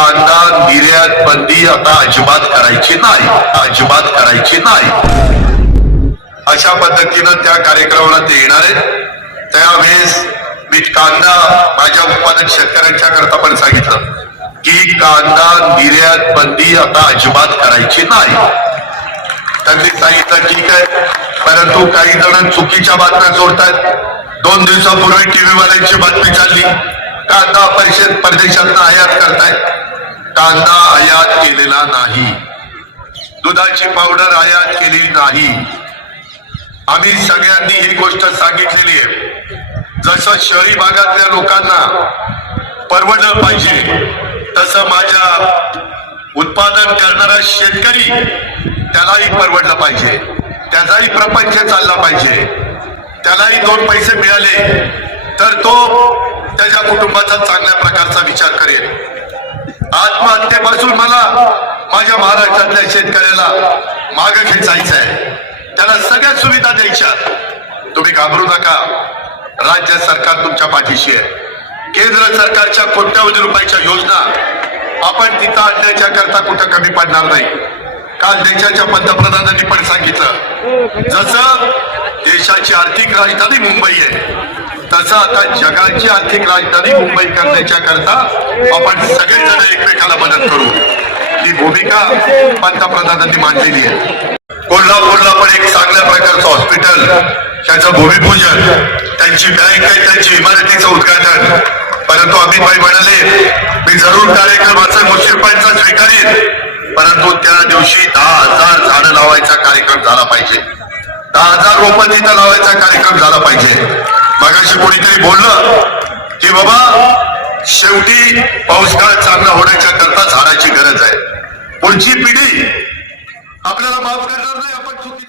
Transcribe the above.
कांदा निर्यात बंदी आता अजिबात करायची नाही, अजिबात करायची नाही, अशा पद्धतीनं त्या कार्यक्रमाला ते येणार आहेत. त्यावेळेस मी कांदा माझ्या उत्पादक शेतकऱ्यांच्या करता पण सांगितलं की कांदा निर्यात बंदी आता अजिबात करायची नाही. त्यांनी सांगितलं ठीक आहे, परंतु काही जण चुकीच्या बातम्या जोडतात. 2 दिवसापूर्वी टीव्ही वाल्यांची बातमी चालली, कांदा परदेशातनं आयात करतायत. कांदा आयात केलेला नाही, दुधाची पावडर आयात केली नाही. आम्ही सगळ्यांनी ही गोष्ट सांगितलेली आहे. जसं शहरी भागातल्या लोकांना परवडलं पाहिजे तसं माझ्या उत्पादन करणारा शेतकरी त्यालाही परवडलं पाहिजे, त्याचाही प्रपंच चालला पाहिजे, त्यालाही 2 पैसे मिळाले तर तो त्याच्या कुटुंबाचा चांगल्या प्रकारचा विचार करेल. आत्महत्येपासून मला माझ्या महाराष्ट्रातल्या शेतकऱ्याला मागे खेचायचं आहे, त्याला सगळ्या सुविधा द्यायच्या. तुम्ही घाबरू नका, राज्य सरकार तुमच्या पाठीशी आहे. केंद्र सरकारच्या कोट्यावधी रुपयाच्या योजना आपण तिथं आणण्याच्या करता कुठं कमी पडणार नाही. काल देशाच्या पंतप्रधानांनी पण सांगितलं, जसं देशाची आर्थिक राजधानी मुंबई आहे तसं आता जगाची आर्थिक राजधानी मुंबई करण्याच्या करता आपण सगळेजण एकमेकाला मदत करू. ही भूमिका पंतप्रधानांनी मांडलेली आहे. कोल्हापूरला पण एक चांगल्या प्रकारचं हॉस्पिटल, त्याचं भूमिपूजन, त्यांची बँक आहे, त्यांची इमारतीचं उद्घाटन. परंतु अमित भाई म्हणाले मी जरूर कार्यक्रमाचा मुश्रीफांचा स्वीकारेन, परंतु त्या दिवशी 10,000 झाडं लावायचा कार्यक्रम झाला पाहिजे, 10,000 रोपं तिथं लावायचा कार्यक्रम झाला पाहिजे. मगाशी कोणीतरी बोललं की बाबा शेवटी पाऊस काळ चांगला होण्याच्या करता झाडाची गरज आहे. पुढची पिढी आपल्याला माफ करणार नाही, आपण चुकी